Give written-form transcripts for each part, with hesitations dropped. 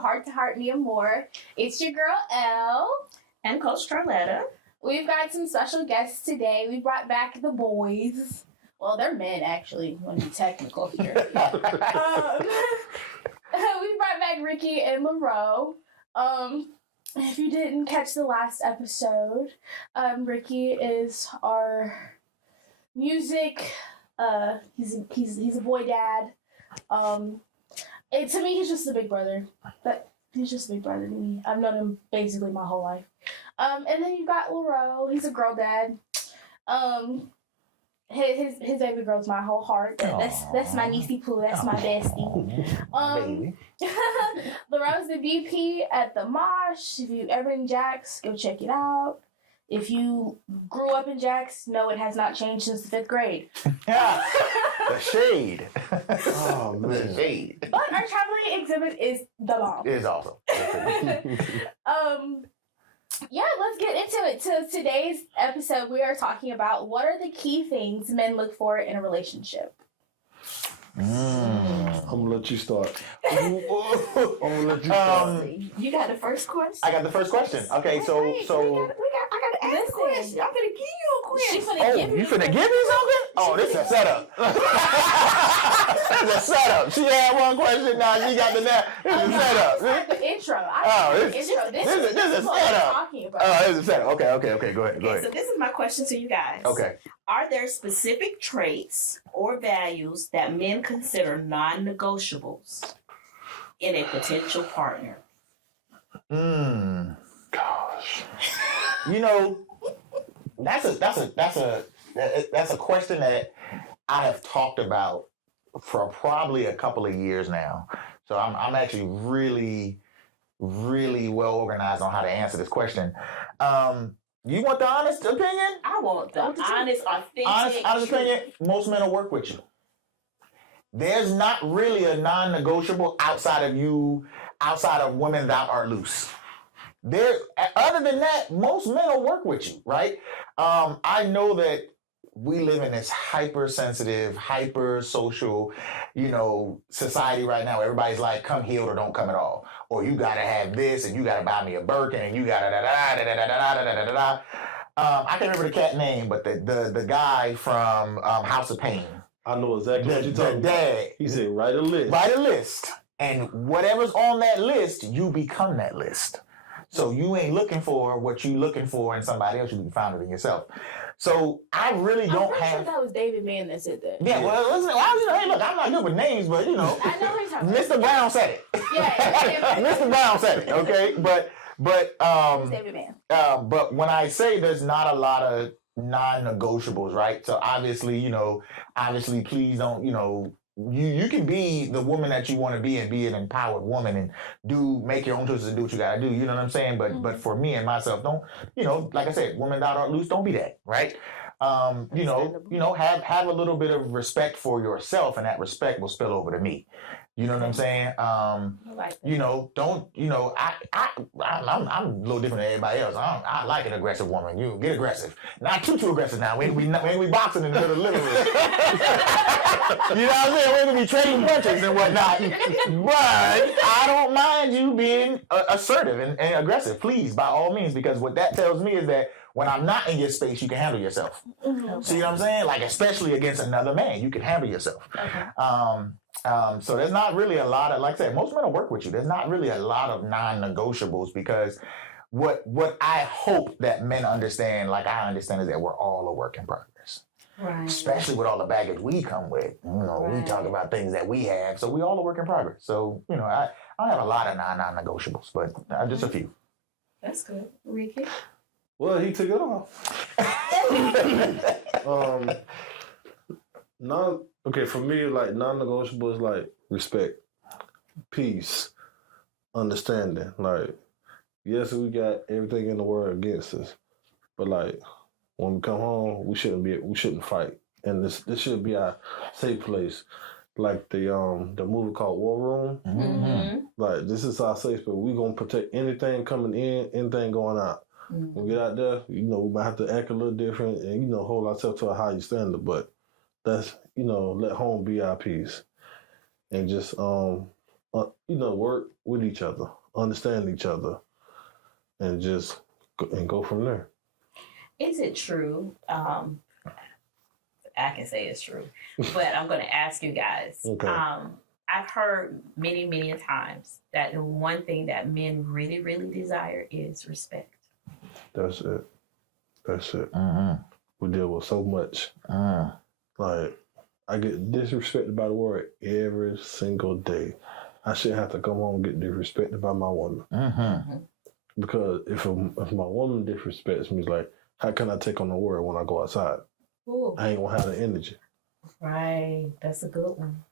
Heart to Heart, Me and More. It's your girl, Elle. And Coach Charletta. We've got some special guests today. We brought back the boys. Well, they're men, actually. I want to be technical here. We brought back Ricky and Monroe. If you didn't catch the last episode, Ricky is our music. He's a boy dad. To me, he's just a big brother. He's just a big brother to me. I've known him basically my whole life. And then you've got Laurel. He's a girl dad. His baby girl's my whole heart. That's my niecey poo. That's my bestie. Laurel's the VP at the Mosh. If you've ever in Jax, go check it out. If you grew up in Jax, no, it has not changed since the 5th grade. Yeah, the shade. Oh man, the shade. But our traveling exhibit is the bomb. It is awesome. Yeah, let's get into it. So today's episode, we are talking about what are the key things men look for in a relationship. I'm gonna let you start. You got the first question? I got the first question. Okay, so I gotta ask a question. I'm gonna give you a question. You finna give me something? Oh, this is a setup. That's a setup. She had one question, now she got the next. This is a setup. This is the intro. This is a setup. Oh, this is a setup. Okay, go ahead. So this is my question to you guys. Okay. Are there specific traits or values that men consider non-negotiables in a potential partner? Gosh. You know, that's a question that I have talked about for probably a couple of years now. So I'm actually really, really well organized on how to answer this question. You want the honest opinion? I want the honest, authentic, honest opinion. Most men will work with you. There's not really a non-negotiable outside of women that are loose. Other than that, most men will work with you, right? I know that we live in this hypersensitive, hyper-social, society right now. Everybody's like, come healed or don't come at all. Or you gotta have this, and you gotta buy me a Birkin, and you gotta da-da-da-da-da-da-da-da-da-da. I can't remember the cat name, but the guy from House of Pain. I know exactly what you're talking about. Dad. He said, write a list. Write a list. And whatever's on that list, you become that list. So you ain't looking for what you looking for in somebody else. You can find it in yourself. So I really don't have. I'm sure that was David Mann that said that. Yeah, well, listen. Hey, look, I'm not good with names, but I know he's talking. Mr. Brown said it. Yeah. Mr. Brown said it. Okay, but David Mann. But when I say there's not a lot of non-negotiables, right? So obviously, please don't, you can be the woman that you want to be and be an empowered woman and make your own choices and do what you got to do. You know what I'm saying? But for me and myself, don't, like I said, women that are loose, don't be that, right? Have a little bit of respect for yourself, and that respect will spill over to me. You know what I'm saying? I'm a little different than everybody else. I like an aggressive woman. You get aggressive. Not too aggressive now. We boxing in the middle of the living room. You know what I'm saying? We're going to be trading punches and whatnot. But I don't mind you being assertive and aggressive. Please, by all means, because what that tells me is that when I'm not in your space, you can handle yourself. Mm-hmm. See what I'm saying? Like, especially against another man, you can handle yourself. Okay. So there's not really a lot of, like I said, most men will work with you. There's not really a lot of non-negotiables because what I hope that men understand, like I understand, is that we're all a work in progress. Right. Especially with all the baggage we come with. We talk about things that we have. So we all a work in progress. So, I have a lot of non-negotiables, but just a few. That's good. Ricky? Well, he took it off. For me, like, non-negotiable is like respect, peace, understanding. Like, yes, we got everything in the world against us, but like when we come home, we shouldn't fight, and this should be our safe place. Like the movie called War Room. Mm-hmm. Like, this is our safe place. We gonna protect anything coming in, anything going out. Mm-hmm. When we get out there, we might have to act a little different and, hold ourselves to a higher standard, but that's, let home be our peace. And just work with each other, understand each other, and just go from there. Is it true? I can say it's true, but I'm going to ask you guys. Okay. I've heard many, many times that the one thing that men really, really desire is respect. That's it. Mm-hmm. We deal with so much. Like, I get disrespected by the world every single day. I shouldn't have to come home and get disrespected by my woman. Mm-hmm. Because if my woman disrespects me, it's like, how can I take on the world when I go outside? Ooh. I ain't gonna have the energy. Right. That's a good one.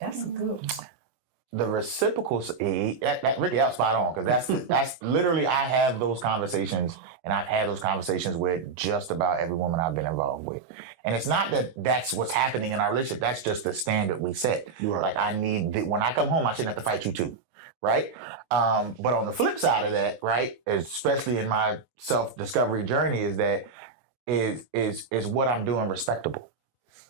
That's a good one. The reciprocal, that really out spot on, because that's literally, I have those conversations, and I've had those conversations with just about every woman I've been involved with. And it's not that that's what's happening in our relationship, that's just the standard we set. Right. Like, when I come home, I shouldn't have to fight you too, right? But on the flip side of that, right, especially in my self-discovery journey, is that is what I'm doing respectable.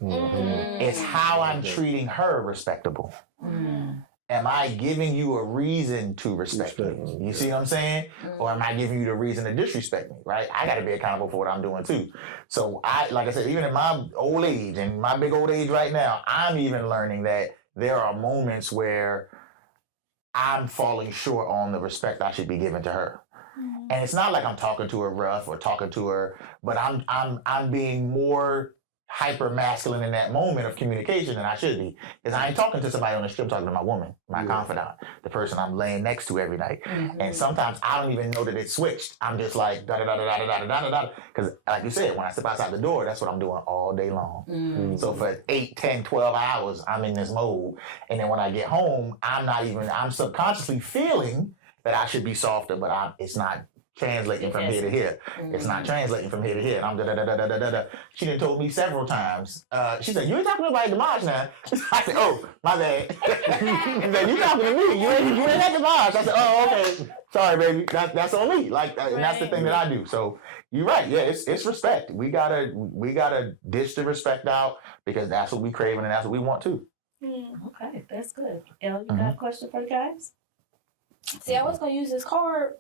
Mm-hmm. It's how I'm treating her respectable. Am I giving you a reason to respect me? You see what I'm saying? Or am I giving you the reason to disrespect me, right? I got to be accountable for what I'm doing too. So like I said, even in my old age and my big old age right now, I'm even learning that there are moments where I'm falling short on the respect I should be giving to her. And it's not like I'm talking to her rough or talking to her, but I'm being more hyper masculine in that moment of communication than I should be. Because I ain't talking to somebody on the street, I'm talking to my woman, my confidant, the person I'm laying next to every night. And sometimes I don't even know that it switched. I'm just like da da da da da da da da da. Because like you said, when I step outside the door, that's what I'm doing all day long. So for 8, 10, 12 hours, I'm in this mode. And then when I get home, I'm subconsciously feeling that I should be softer, but it's not translating from here to here. It's not translating from here to here. And I'm da-da-da-da-da-da-da. She done told me several times. She said, you ain't talking about Dimash now. I said, oh, my bad. She said, you talking to me. You ain't at Dimash. I said, oh, okay. Sorry, baby. That's on me. Like, and that's the thing that I do. So you're right. Yeah, it's respect. We gotta dish the respect out because that's what we craving and that's what we want too. Okay, that's good. Elle, you got a question for the guys? See, I was going to use this card,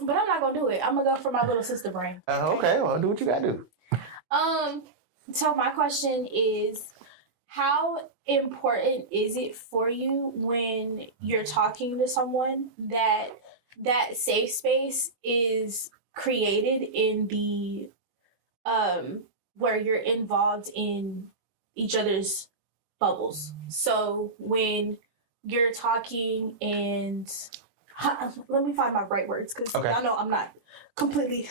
but I'm not going to do it. I'm going to go for my little sister brain. Okay, well, do what you got to do. So my question is, how important is it for you when you're talking to someone that safe space is created in the, where you're involved in each other's bubbles? So when you're talking and let me find my right words because I know I'm not completely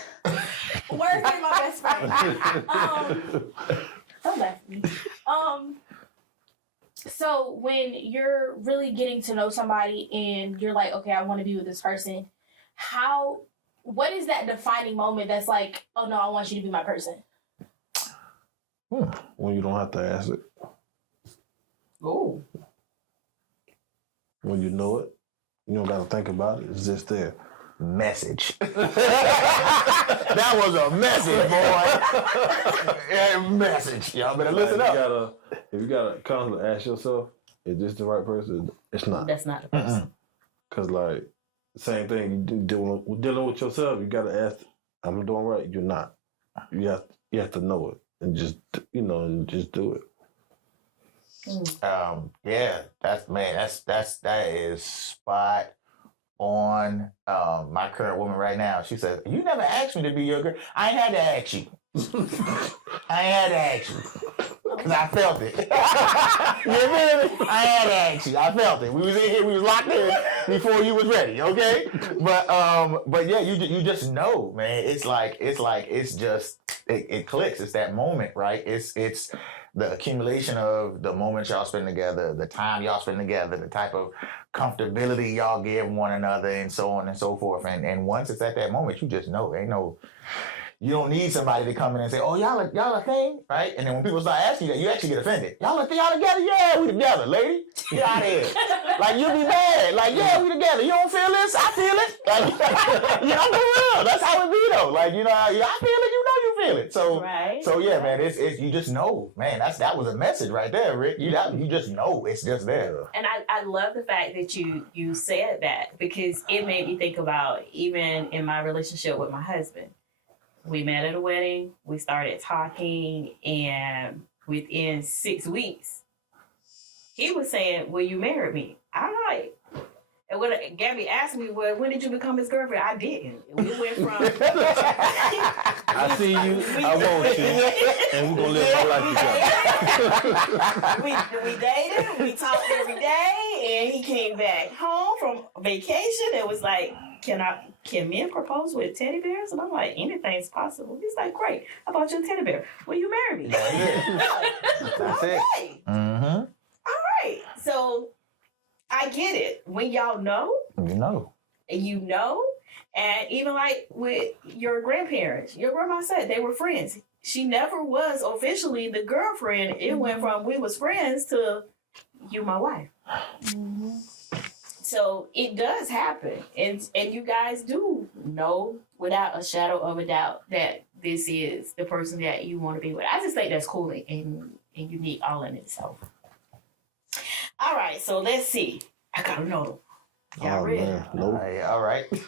words ain't my best friend. Don't laugh at me. So when you're really getting to know somebody and you're like, okay, I want to be with this person, what is that defining moment that's like, oh no, I want you to be my person? When you don't have to ask it. Oh. When you know it, you don't got to think about it. It's just there. Message. That was a message, boy. Yeah, message. Y'all better listen up. If you gotta constantly ask yourself, is this the right person? It's not. That's not the person. Because like, same thing, you dealing with yourself, you gotta ask, I'm doing right, you're not. You have to know it and just do it. Yeah, that is spot on. My current woman right now, she says, you never asked me to be your girl. I ain't had to ask you. I ain't had to ask you. Because I felt it. You feel me? I ain't had to ask you. I felt it. We was in here, we was locked in before you was ready, okay? But yeah, you just know, man. It's just it clicks. It's that moment, right? It's the accumulation of the moments y'all spend together, the time y'all spend together, the type of comfortability y'all give one another, and so on and so forth. And once it's at that moment, you just know. You don't need somebody to come in and say, oh, y'all a thing, right? And then when people start asking you that, you actually get offended. Y'all together? Yeah, we together, lady. Get out of here. Like, you'll be mad. Like, yeah, we together. You don't feel this? I feel it. Like, I'm for real. That's how it be, though. Like, I feel it. You know you feel it. So Right. so yeah, man, it's you just know, man. That was a message right there, Rick. You just know it's just there. And I love the fact that you said that, because it made me think about, even in my relationship with my husband. We met at a wedding, we started talking, and within 6 weeks, he was saying, "Will you marry me?" I'm like, and when Gabby asked me, "Well, when did you become his girlfriend?" I didn't. We went from I see you, I want you, and we're gonna live my life together. we dated, we talked every day, and he came back home from vacation and was like, can men propose with teddy bears? And I'm like, anything's possible. He's like, great, I bought you a teddy bear. Will you marry me? That's it. Okay. Mm-hmm. All right. So I get it. When y'all know, You know. and even like with your grandparents, your grandma said they were friends. She never was officially the girlfriend. It went from we was friends to you my wife. Mm-hmm. So it does happen, and you guys do know without a shadow of a doubt that this is the person that you want to be with. I just think that's cool and unique all in itself. All right, so let's see. I gotta know. Y'all ready? Man, nope. All right. Okay,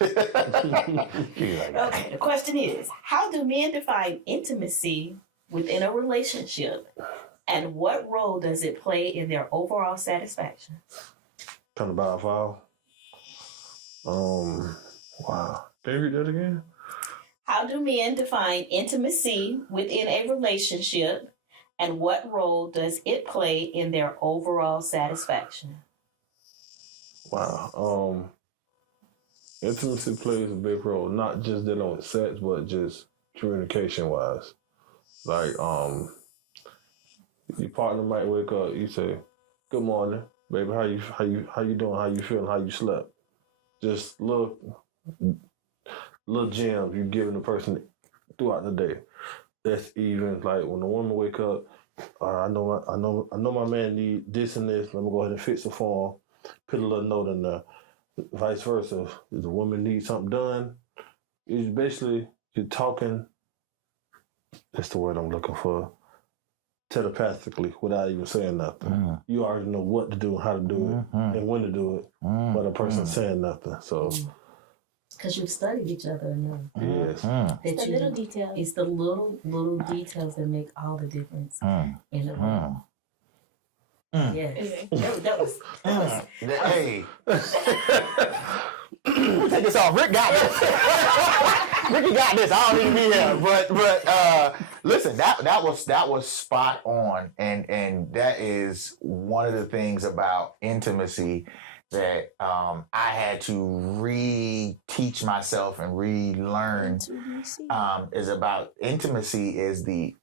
the question is, how do men define intimacy within a relationship, and what role does it play in their overall satisfaction? Kind of about foul. Wow. Can you read that again? How do men define intimacy within a relationship, and what role does it play in their overall satisfaction? Wow. Intimacy plays a big role, not just dealing with sex, but just communication wise. Like, your partner might wake up, you say, "Good morning, baby, how you doing? How you feeling? How you slept?" Just little gems you giving the person throughout the day. That's even like when the woman wake up, I know my man need this and this. Let me go ahead and fix it for him. Put a little note in there. Vice versa. If the woman needs something done, it's basically you're talking. That's the word I'm looking for. Telepathically, without even saying nothing. Mm-hmm. You already know what to do, how to do it, and when to do it, but a person saying nothing. So, Because you've studied each other enough. yes. It's the little details. It's the little details that make all the difference in the room. Yes. That was. Hey. We'll take this off. Rick got this. Ricky got this. I don't need to be here. But listen, that was spot on. And that is one of the things about intimacy that I had to re-teach myself and relearn is about intimacy is the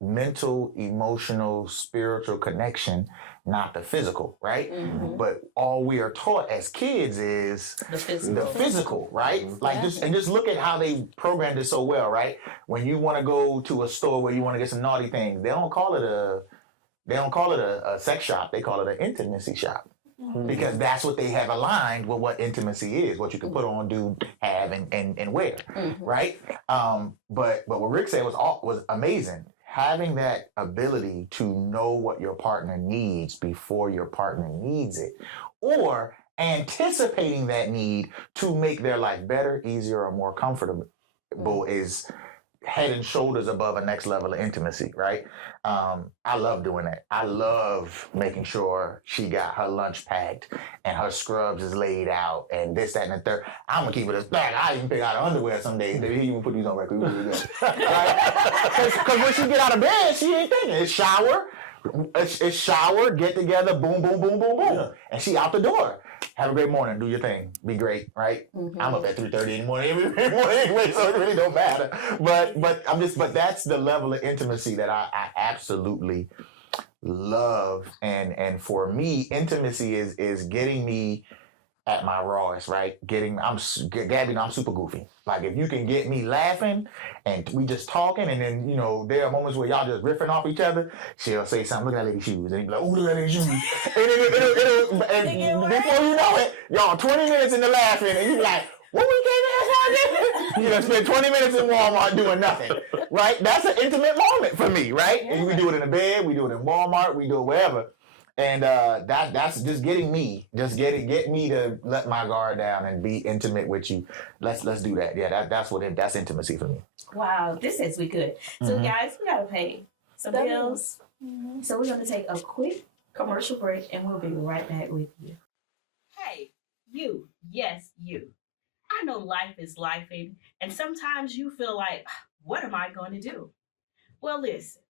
mental, emotional, spiritual connection, not the physical, right? Mm-hmm. But all we are taught as kids is The physical. the physical, right? Mm-hmm. Like just look at how they programmed it so well, right? When you want to go to a store where you want to get some naughty things, they don't call it a sex shop. They call it an intimacy shop. Because that's what they have aligned with what intimacy is, what you can put on, do, have, and wear, right? But what Rick said was amazing. Having that ability to know what your partner needs before your partner needs it, or anticipating that need to make their life better, easier, or more comfortable is head and shoulders above a next level of intimacy, right? I love doing that. I love making sure she got her lunch packed and her scrubs is laid out and this, that, and the third. I'm gonna keep it a stack. I even pick out her underwear some days. He even put these on record. Right? Because when she get out of bed, she ain't thinking. It's shower, get together, boom, boom, boom, boom, boom. Yeah. And she out the door. Have a great morning. Do your thing. Be great, right? Mm-hmm. I'm up at 3:30 in the morning every morning anyway, so it really don't matter. But that's the level of intimacy that I absolutely love. And for me, intimacy is getting me at my rawest, right? Gabby, I'm super goofy. Like if you can get me laughing and we just talking, and then there are moments where y'all just riffing off each other. She'll say something. Look at that lady's shoes, and you be like, "Oh, look at that lady's shoes." And before you know it, y'all 20 minutes into laughing, and you be like, "What we came in here for again?" You done spent 20 minutes in Walmart doing nothing, right? That's an intimate moment for me, right? Yeah. And we do it in the bed, we do it in Walmart, we do it wherever. And that's just getting me to let my guard down and be intimate with you. Let's do that. Yeah, that's intimacy for me. Wow, this is good. So guys, we gotta pay some bills. So we're gonna take a quick commercial break and we'll be right back with you. Hey, you, yes, you. I know life is lifing, and sometimes you feel like, what am I going to do? Well, listen,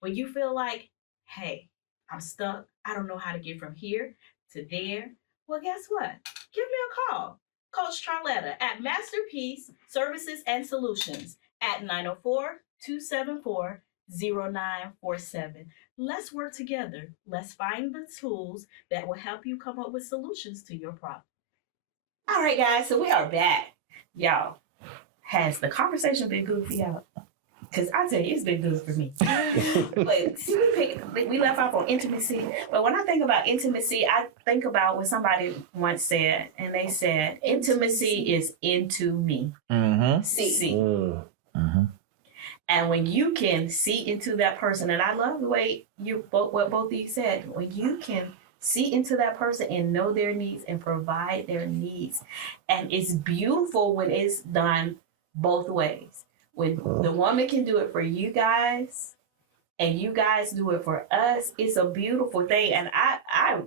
when you feel like, hey, I'm stuck, I don't know how to get from here to there, well, guess what? Give me a call. Coach Charletta at Masterpiece Services and Solutions at 904-274-0947. Let's work together. Let's find the tools that will help you come up with solutions to your problem. All right, guys, so we are back. Y'all, has the conversation been good for y'all? Because I tell you, it's been good for me. But see, we left off on intimacy. But when I think about intimacy, I think about what somebody once said, and they said, intimacy is into me. See. And when you can see into that person, and I love the way what both of you said, when you can see into that person and know their needs and provide their needs. And it's beautiful when it's done both ways. When the woman can do it for you guys and you guys do it for us, it's a beautiful thing. And I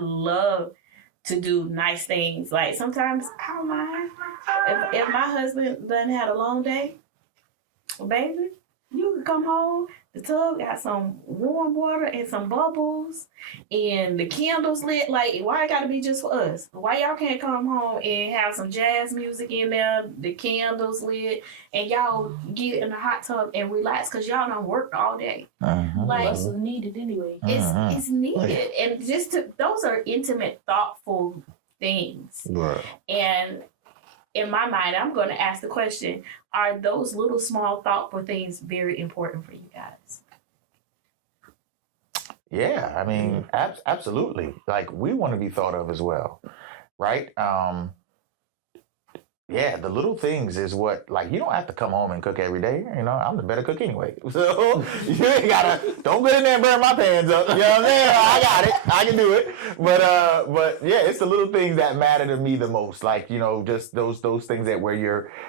love to do nice things. Like sometimes I don't mind if my husband done had a long day, baby, you can come home. The tub got some warm water and some bubbles and the candles lit. Like, why it gotta be just for us? Why y'all can't come home and have some jazz music in there, the candles lit, and y'all get in the hot tub and relax because y'all done worked all day. Like, That's needed anyway. it's needed. And those are intimate, thoughtful things. Right. And in my mind, I'm going to ask the question, are those little, small, thoughtful things very important for you guys? Yeah, I mean, absolutely. Like, we want to be thought of as well, right? Yeah, the little things is what, like, you don't have to come home and cook every day. You know, I'm the better cook anyway. So you ain't gotta, don't get in there and burn my pans up. You know what I'm saying? I got it. I can do it. But yeah, it's the little things that matter to me the most. Like, you know, just those things that where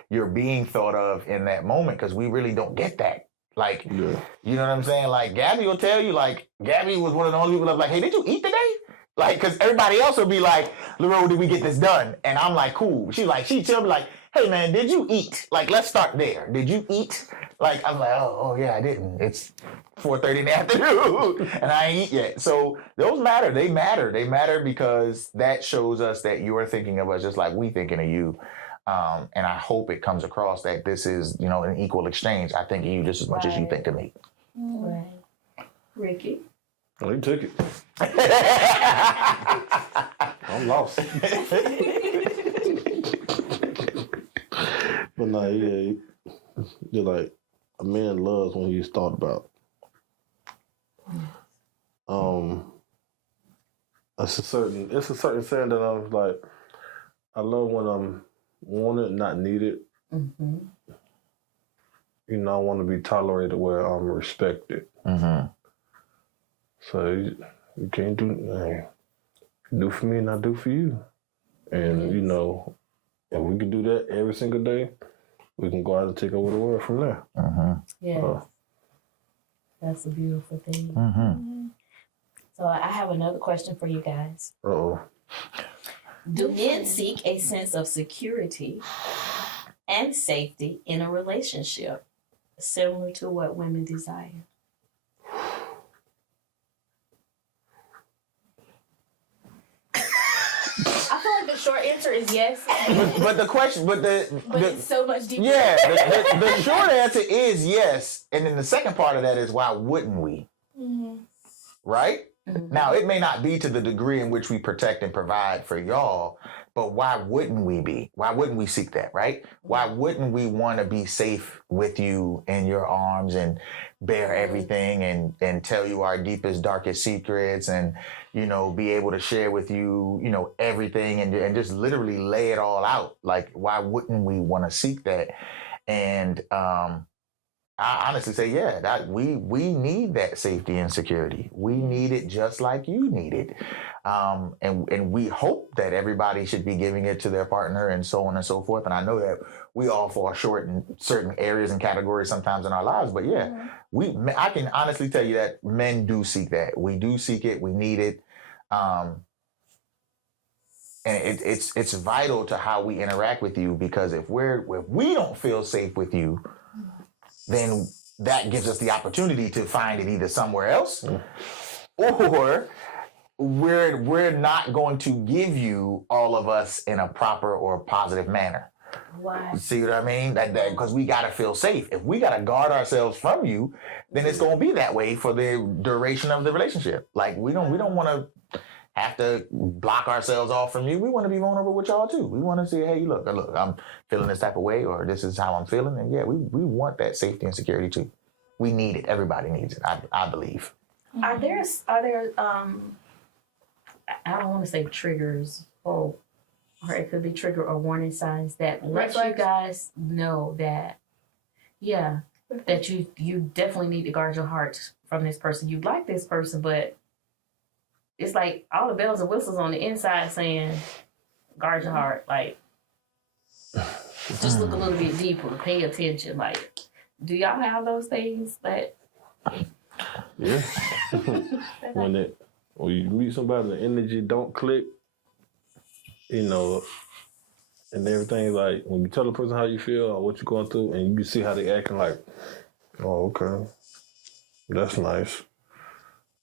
you're being thought of in that moment, because we really don't get that. Like, you know what I'm saying? Like, Gabby will tell you, like, Gabby was one of the only people that was like, hey, did you eat today? Like, because everybody else will be like, Leroy, did we get this done? And I'm like, cool. She'll tell me like, hey, man, did you eat? Like, let's start there. Did you eat? Like, I'm like, oh yeah, I didn't. It's 4:30 in the afternoon, and I ain't eat yet. So those matter. They matter. They matter because that shows us that you are thinking of us just like we thinking of you. And I hope it comes across that this is, you know, an equal exchange. I think of you just as much as you think of me. Right. Ricky? Well, he took it. I'm lost. But no, yeah, you're like, a man loves when he's thought about. It's a certain saying that I was like, I love when I'm wanted, not needed. Mm-hmm. You know, I want to be tolerated where I'm respected. Mm-hmm. So you can't do for me and I do for you. And, you know, if we can do that every single day, we can go out and take over the world from there. Mm-hmm. Yes. That's a beautiful thing. Mm-hmm. So I have another question for you guys. Uh-oh. Do men seek a sense of security and safety in a relationship similar to what women desire? I feel like the short answer is yes. But the question, But it's so much deeper. yeah, the short answer is yes. And then the second part of that is why wouldn't we? Mm-hmm. Right? Now, it may not be to the degree in which we protect and provide for y'all, but why wouldn't we be? Why wouldn't we seek that, right? Why wouldn't we want to be safe with you in your arms and bear everything and tell you our deepest, darkest secrets and, you know, be able to share with you, you know, everything and just literally lay it all out? Like, why wouldn't we want to seek that? And I honestly say, yeah, that we need that safety and security. We need it just like you need it. And we hope that everybody should be giving it to their partner and so on and so forth. And I know that we all fall short in certain areas and categories sometimes in our lives. But yeah, I can honestly tell you that men do seek that. We do seek it. We need it. And it's vital to how we interact with you, because if we don't feel safe with you, then that gives us the opportunity to find it either somewhere else, or we're not going to give you all of us in a proper or positive manner. Why? See what I mean? That because we gotta feel safe. If we gotta guard ourselves from you, then it's gonna be that way for the duration of the relationship. Like we don't want to have to block ourselves off from you. We want to be vulnerable with y'all too. We want to say, hey, look, I'm feeling this type of way, or this is how I'm feeling. And yeah, we want that safety and security too. We need it. Everybody needs it, I believe. Are there I don't want to say triggers or it could be trigger or warning signs that let you guys know that, that you definitely need to guard your heart from this person. You like this person, but it's like all the bells and whistles on the inside saying, guard your heart. Like, just look a little bit deeper, pay attention. Like, do y'all have those things that? Yeah. when you meet somebody, the energy don't click, you know, and everything, like when you tell a person how you feel or what you're going through, and you can see how they acting like, oh, okay, that's nice.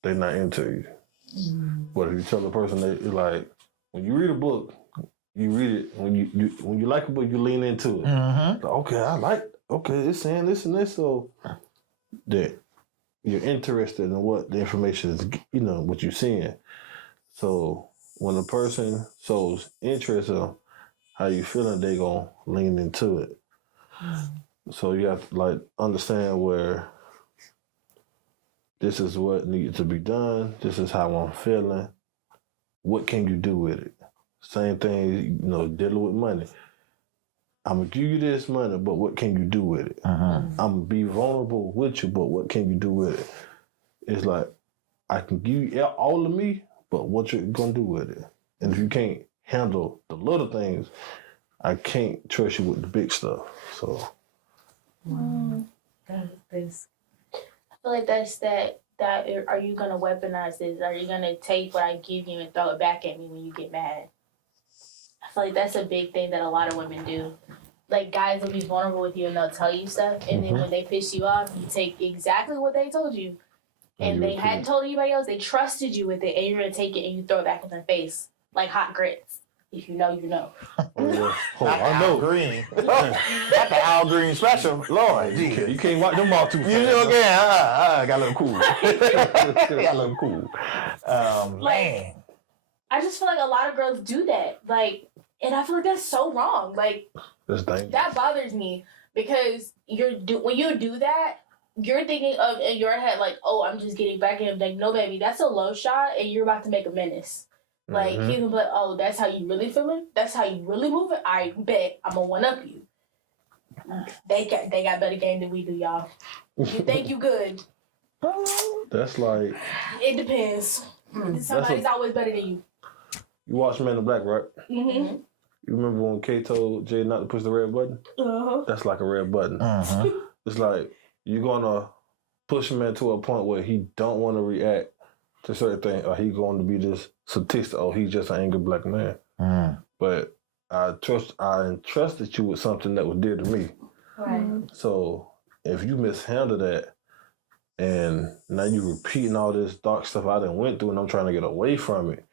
They're not into you. But if you tell a person that, like, when you read a book, you read it. When you like a book, you lean into it. Like, okay, it's saying this and this, so that you're interested in what the information is, you know, what you're seeing. So when a person shows interest in how you feeling, they gonna lean into it. So you have to like understand where this is what needs to be done. This is how I'm feeling. What can you do with it? Same thing, you know, dealing with money. I'm gonna give you this money, but what can you do with it? I'm gonna be vulnerable with you, but what can you do with it? It's like, I can give you all of me, but what you gonna do with it? And if you can't handle the little things, I can't trust you with the big stuff. So, I feel like that's that. Are you gonna weaponize this? Are you gonna take what I give you and throw it back at me when you get mad? I feel like that's a big thing that a lot of women do. Like, guys will be vulnerable with you and they'll tell you stuff, and then when they piss you off, you take exactly what they told you, and they hadn't told anybody else. They trusted you with it, and you're gonna take it and you throw it back in their face like hot grits. If you know, you know. I know. Green. That's the Al Green special. Lord, you can't watch them all too fast. You sure can. Got a little cool. Got a little cool. Man. I just feel like a lot of girls do that. Like, and I feel like that's so wrong. Like, that's dangerous. That bothers me, because when you do that, you're thinking of in your head like, oh, I'm just getting back at him. Like, no, baby, that's a low shot, and you're about to make a menace. Like, he's gonna be like, oh, that's how you really feeling? That's how you really moving? I bet I'm gonna one up you. They got better game than we do, y'all. You think you good? That's like, it depends. Somebody's always better than you. You watch Men in Black, right? Mm-hmm. You remember when Kay told Jay not to push the red button? That's like a red button. It's like you're gonna push him into a point where he don't want to react to certain things, or he going to be this statistic. Oh, he's just an angry black man. But I entrusted you with something that was dear to me. Right. So if you mishandle that, and now you repeating all this dark stuff I done went through, and I'm trying to get away from it,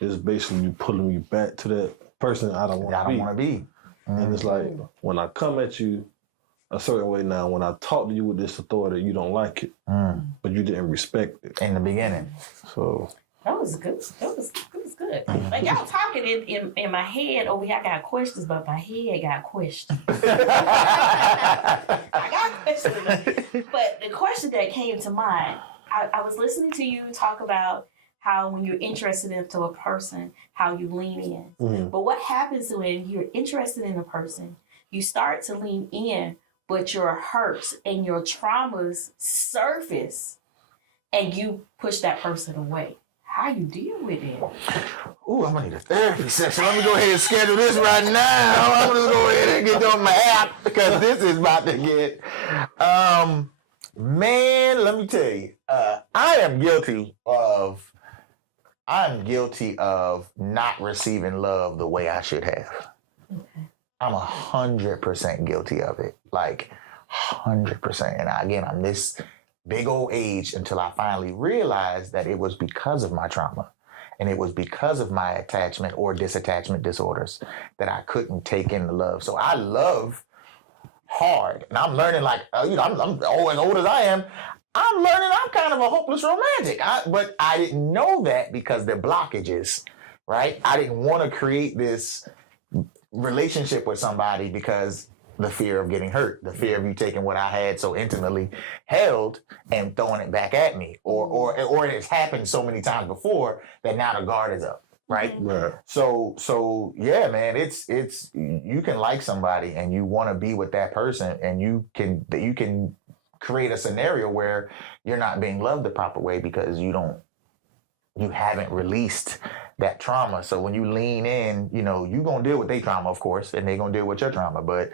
it's basically you pulling me back to that person I don't want to be. And it's like, when I come at you a certain way now. When I talk to you with this authority, you don't like it, but you didn't respect it in the beginning. So that was good. That was good. Like y'all talking in my head over here. I got questions, but my head got questions. I got questions, but the question that came to mind, I was listening to you talk about how when you're interested into a person, how you lean in. Mm-hmm. But what happens when you're interested in a person, you start to lean in, but your hurts and your traumas surface and you push that person away. How you deal with it? Ooh, I'm gonna need a therapy session. Let me go ahead and schedule this right now. I'm gonna go ahead and get on my app because this is about to get. Man, let me tell you, I'm guilty of not receiving love the way I should have. Okay. I'm 100% guilty of it, like 100%. And again, I'm this big old age until I finally realized that it was because of my trauma and it was because of my attachment or disattachment disorders that I couldn't take in the love. So I love hard, and I'm learning like, I'm as old as I am, I'm learning I'm kind of a hopeless romantic. But I didn't know that because they're blockages, right? I didn't want to create this relationship with somebody because the fear of getting hurt, the fear of you taking what I had so intimately held and throwing it back at me, or it's happened so many times before that now the guard is up, right? right. So yeah, man, it's you can like somebody and you want to be with that person, and you can create a scenario where you're not being loved the proper way because you haven't released that trauma. So when you lean in, you're gonna deal with their trauma, of course, and they're gonna deal with your trauma, but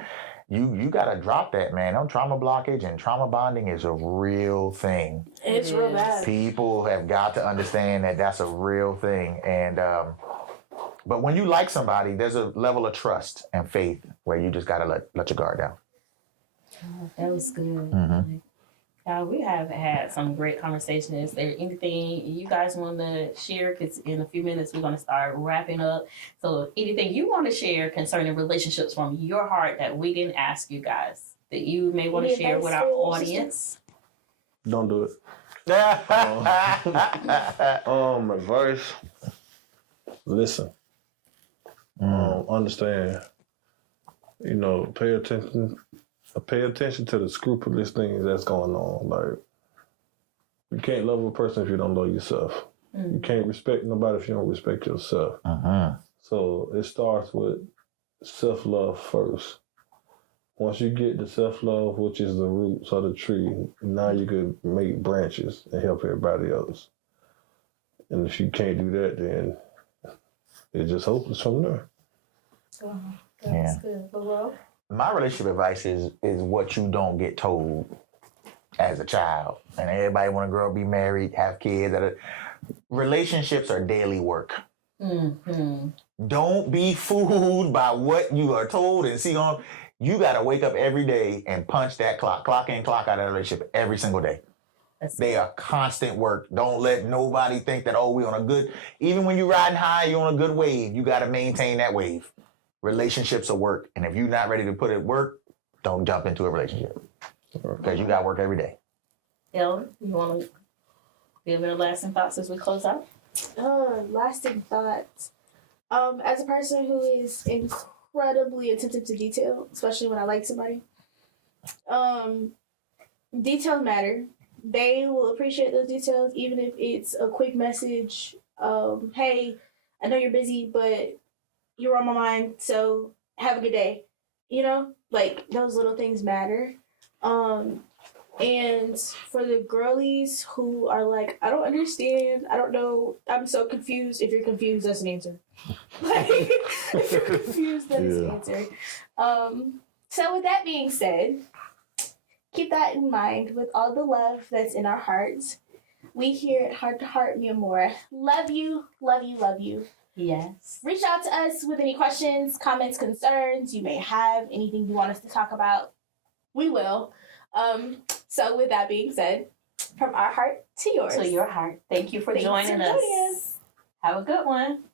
you gotta drop that, man. Trauma blockage and trauma bonding is a real thing. It's real bad. People have got to understand that that's a real thing. And but when you like somebody, there's a level of trust and faith where you just gotta let your guard down. Oh, that was good. Mm-hmm. We have had some great conversations. Is there anything you guys want to share? Because in a few minutes, we're going to start wrapping up. So anything you want to share concerning relationships from your heart that we didn't ask you guys that you may want to share with our audience? Don't do it. Advice. Listen. Understand. Pay attention to the scrupulous things that's going on. Like, you can't love a person if you don't love yourself. You can't respect nobody if you don't respect yourself. So it starts with self-love first. Once you get the self-love, which is the roots of the tree, now you can make branches and help everybody else. And if you can't do that, then it's just hopeless from there. Oh, that's good. Well, my relationship advice is what you don't get told as a child. And everybody want to grow up, be married, have kids. Relationships are daily work. Mm-hmm. Don't be fooled by what you are told and see on. You got to wake up every day and punch that clock in, clock out of that relationship every single day. They are constant work. Don't let nobody think that, we on a good, even when you're riding high, you're on a good wave. You got to maintain that wave. Relationships are work. And if you're not ready to put it work, don't jump into a relationship. Because you got work every day. Elle, you want to give any lasting thoughts as we close out? Lasting thoughts. As a person who is incredibly attentive to detail, especially when I like somebody, details matter. They will appreciate those details, even if it's a quick message. Hey, I know you're busy, but you're on my mind, so have a good day. Like, those little things matter. And for the girlies who are like, I don't understand, I don't know, I'm so confused. If you're confused, that's an answer. Like, if you're confused, that is an answer. So with that being said, keep that in mind with all the love that's in our hearts. We here at Heart to Heart, mi amor, love you, love you, love you. Yes. Reach out to us with any questions, comments, concerns you may have, anything you want us to talk about. We will. So with that being said, from our heart to yours. To your heart. Thank you for joining us. Have a good one.